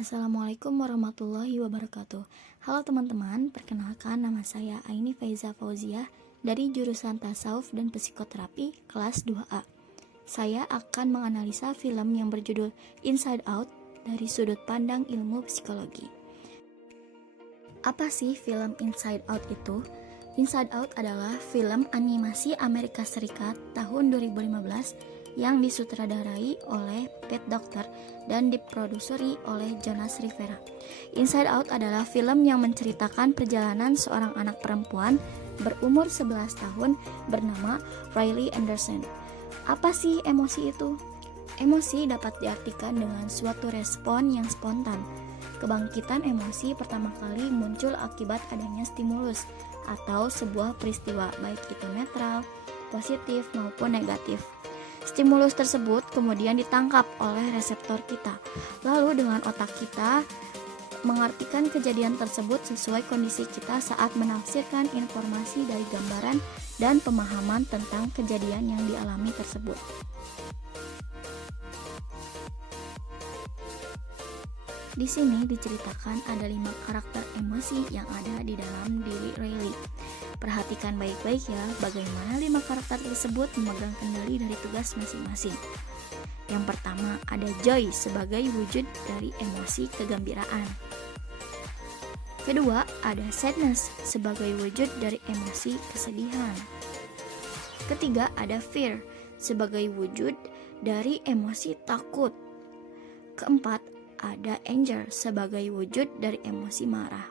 Assalamualaikum warahmatullahi wabarakatuh. Halo teman-teman, perkenalkan nama saya Aini Faiza Fauziah dari jurusan Tasawuf dan Psikoterapi kelas 2A. Saya akan menganalisa film yang berjudul Inside Out dari sudut pandang ilmu psikologi. Apa sih film Inside Out itu? Inside Out adalah film animasi Amerika Serikat tahun 2015 yang disutradarai oleh Pete Docter dan diproduseri oleh Jonas Rivera. Inside Out adalah film yang menceritakan perjalanan seorang anak perempuan berumur 11 tahun bernama Riley Anderson. Apa sih emosi itu? Emosi dapat diartikan dengan suatu respon yang spontan. Kebangkitan emosi pertama kali muncul akibat adanya stimulus atau sebuah peristiwa, baik itu netral, positif maupun negatif. Stimulus tersebut kemudian ditangkap oleh reseptor kita. Lalu dengan otak kita mengartikan kejadian tersebut sesuai kondisi kita saat menafsirkan informasi dari gambaran dan pemahaman tentang kejadian yang dialami tersebut. Di sini diceritakan ada 5 karakter emosi yang ada di dalam diri Riley. Perhatikan baik-baik ya, bagaimana 5 karakter tersebut memegang kendali dari tugas masing-masing. Yang pertama ada joy sebagai wujud dari emosi kegembiraan. Kedua ada sadness sebagai wujud dari emosi kesedihan. Ketiga ada fear sebagai wujud dari emosi takut. Keempat ada anger sebagai wujud dari emosi marah.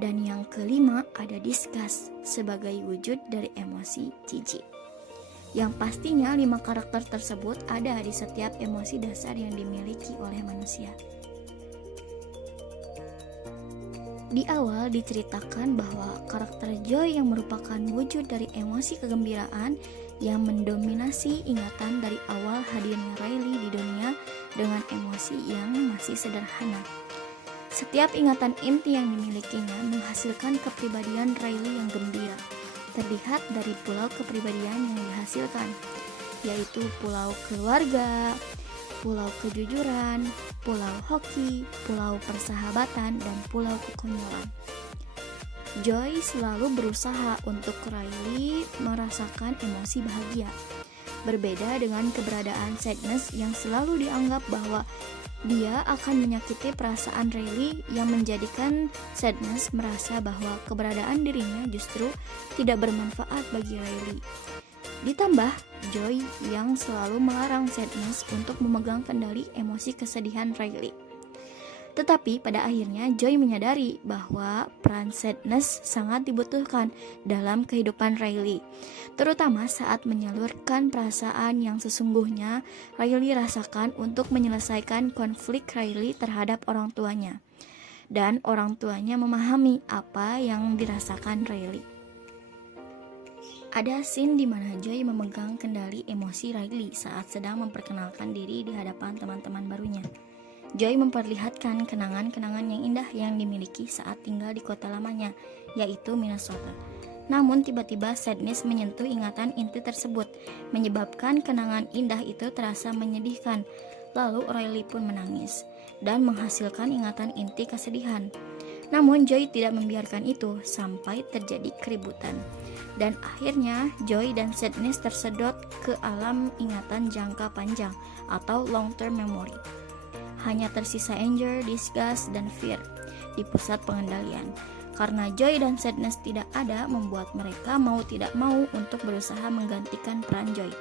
Dan yang kelima ada disgust sebagai wujud dari emosi jijik. Yang pastinya 5 karakter tersebut ada di setiap emosi dasar yang dimiliki oleh manusia. Di awal diceritakan bahwa karakter Joy yang merupakan wujud dari emosi kegembiraan yang mendominasi ingatan dari awal hadirnya Riley di dunia dengan emosi yang masih sederhana. Setiap ingatan inti yang dimilikinya menghasilkan kepribadian Riley yang gembira. Terlihat dari pulau kepribadian yang dihasilkan, yaitu pulau keluarga, pulau kejujuran, pulau hoki, pulau persahabatan, dan pulau kekonyolan. Joy selalu berusaha untuk Riley merasakan emosi bahagia. Berbeda dengan keberadaan sadness yang selalu dianggap bahwa dia akan menyakiti perasaan Riley yang menjadikan sadness merasa bahwa keberadaan dirinya justru tidak bermanfaat bagi Riley. Ditambah Joy yang selalu melarang sadness untuk memegang kendali emosi kesedihan Riley. Tetapi pada akhirnya Joy menyadari bahwa peran sadness sangat dibutuhkan dalam kehidupan Riley, terutama saat menyalurkan perasaan yang sesungguhnya Riley rasakan untuk menyelesaikan konflik Riley terhadap orang tuanya, dan orang tuanya memahami apa yang dirasakan Riley. Ada scene di mana Joy memegang kendali emosi Riley saat sedang memperkenalkan diri di hadapan teman-teman barunya. Joy memperlihatkan kenangan-kenangan yang indah yang dimiliki saat tinggal di kota lamanya, yaitu Minnesota. Namun tiba-tiba sadness menyentuh ingatan inti tersebut, menyebabkan kenangan indah itu terasa menyedihkan. Lalu Riley pun menangis, dan menghasilkan ingatan inti kesedihan. Namun Joy tidak membiarkan itu sampai terjadi keributan. Dan akhirnya Joy dan sadness tersedot ke alam ingatan jangka panjang atau long-term memory. Hanya tersisa anger, disgust, dan fear di pusat pengendalian. Karena Joy dan sadness tidak ada, membuat mereka mau tidak mau untuk berusaha menggantikan peran Joy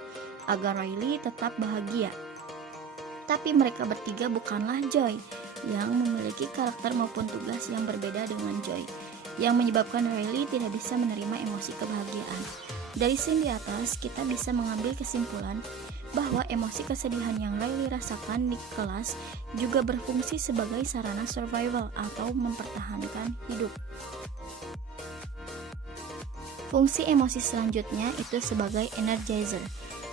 agar Riley tetap bahagia. Tapi mereka bertiga bukanlah Joy yang memiliki karakter maupun tugas yang berbeda dengan Joy, yang menyebabkan Riley tidak bisa menerima emosi kebahagiaan. Dari scene di atas, kita bisa mengambil kesimpulan bahwa emosi kesedihan yang Riley rasakan di kelas juga berfungsi sebagai sarana survival atau mempertahankan hidup. Fungsi emosi selanjutnya itu sebagai energizer.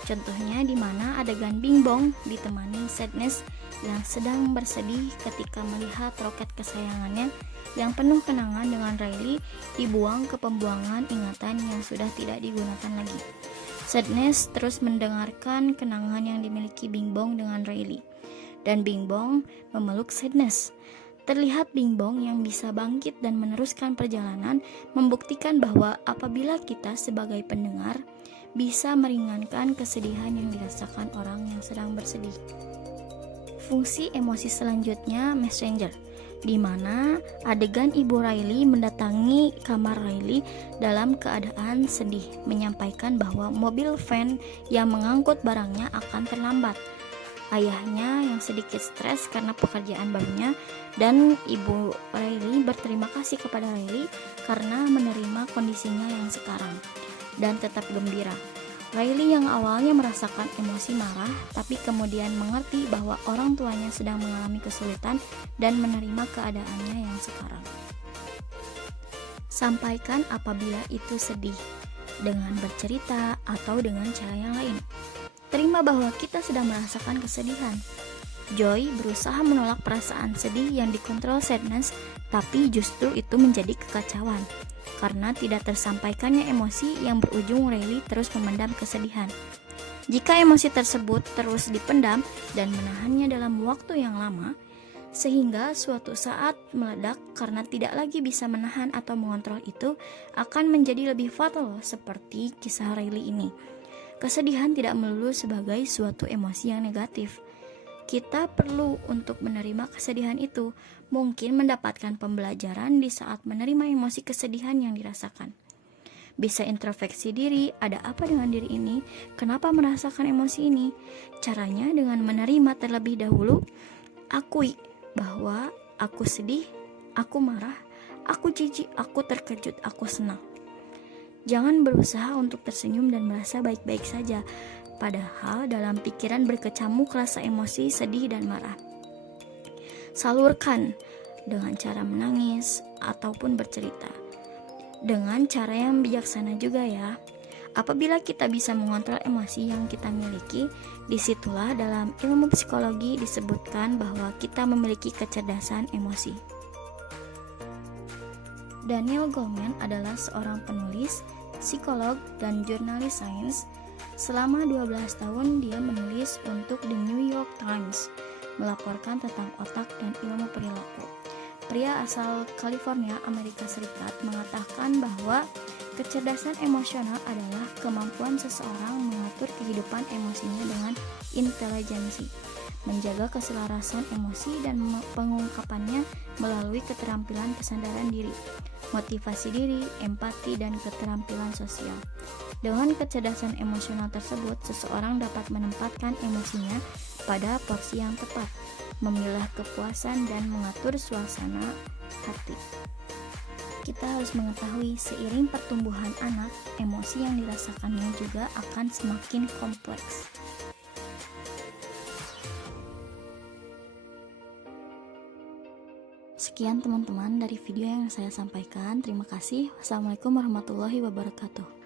Contohnya di mana adegan Bingbong ditemani sadness yang sedang bersedih ketika melihat roket kesayangannya yang penuh kenangan dengan Riley dibuang ke pembuangan ingatan yang sudah tidak digunakan lagi. Sadness terus mendengarkan kenangan yang dimiliki Bingbong dengan Riley. dan Bing Bong memeluk Sadness. Terlihat Bing Bong yang bisa bangkit dan meneruskan perjalanan membuktikan bahwa apabila kita sebagai pendengar bisa meringankan kesedihan yang dirasakan orang yang sedang bersedih. Fungsi emosi selanjutnya messenger, di mana adegan Ibu Riley mendatangi kamar Riley dalam keadaan sedih, menyampaikan bahwa mobil van yang mengangkut barangnya akan terlambat. Ayahnya yang sedikit stres karena pekerjaan barunya, dan Ibu Riley berterima kasih kepada Riley karena menerima kondisinya yang sekarang dan tetap gembira. Riley yang awalnya merasakan emosi marah, tapi kemudian mengerti bahwa orang tuanya sedang mengalami kesulitan dan menerima keadaannya yang sekarang. Sampaikan apabila itu sedih, dengan bercerita atau dengan cara yang lain. Terima bahwa kita sedang merasakan kesedihan. Joy berusaha menolak perasaan sedih yang dikontrol Sadness, tapi justru itu menjadi kekacauan karena tidak tersampaikannya emosi yang berujung Riley terus memendam kesedihan. Jika emosi tersebut terus dipendam dan menahannya dalam waktu yang lama, sehingga suatu saat meledak karena tidak lagi bisa menahan atau mengontrol itu, akan menjadi lebih fatal seperti kisah Riley ini. Kesedihan tidak melulu sebagai suatu emosi yang negatif. Kita perlu untuk menerima kesedihan itu, mungkin mendapatkan pembelajaran di saat menerima emosi kesedihan yang dirasakan. Bisa introspeksi diri, ada apa dengan diri ini? Kenapa merasakan emosi ini? Caranya dengan menerima terlebih dahulu, akui bahwa aku sedih, aku marah, aku jijik, aku terkejut, aku senang. Jangan berusaha untuk tersenyum dan merasa baik-baik saja, padahal dalam pikiran berkecamuk rasa emosi, sedih, dan marah. Salurkan dengan cara menangis ataupun bercerita. Dengan cara yang bijaksana juga ya. Apabila kita bisa mengontrol emosi yang kita miliki, disitulah dalam ilmu psikologi disebutkan bahwa kita memiliki kecerdasan emosi. Daniel Goleman adalah seorang penulis, psikolog, dan jurnalis sains. Selama 12 tahun dia menulis untuk The New York Times, melaporkan tentang otak dan ilmu perilaku. Pria asal California, Amerika Serikat, mengatakan bahwa kecerdasan emosional adalah kemampuan seseorang mengatur kehidupan emosinya dengan intelijensi, menjaga keselarasan emosi dan pengungkapannya melalui keterampilan kesadaran diri, motivasi diri, empati, dan keterampilan sosial. Dengan kecerdasan emosional tersebut, seseorang dapat menempatkan emosinya pada porsi yang tepat, memilah kepuasan, dan mengatur suasana hati. Kita harus mengetahui seiring pertumbuhan anak, emosi yang dirasakannya juga akan semakin kompleks. Sekian teman-teman dari video yang saya sampaikan. Terima kasih. Wassalamualaikum warahmatullahi wabarakatuh.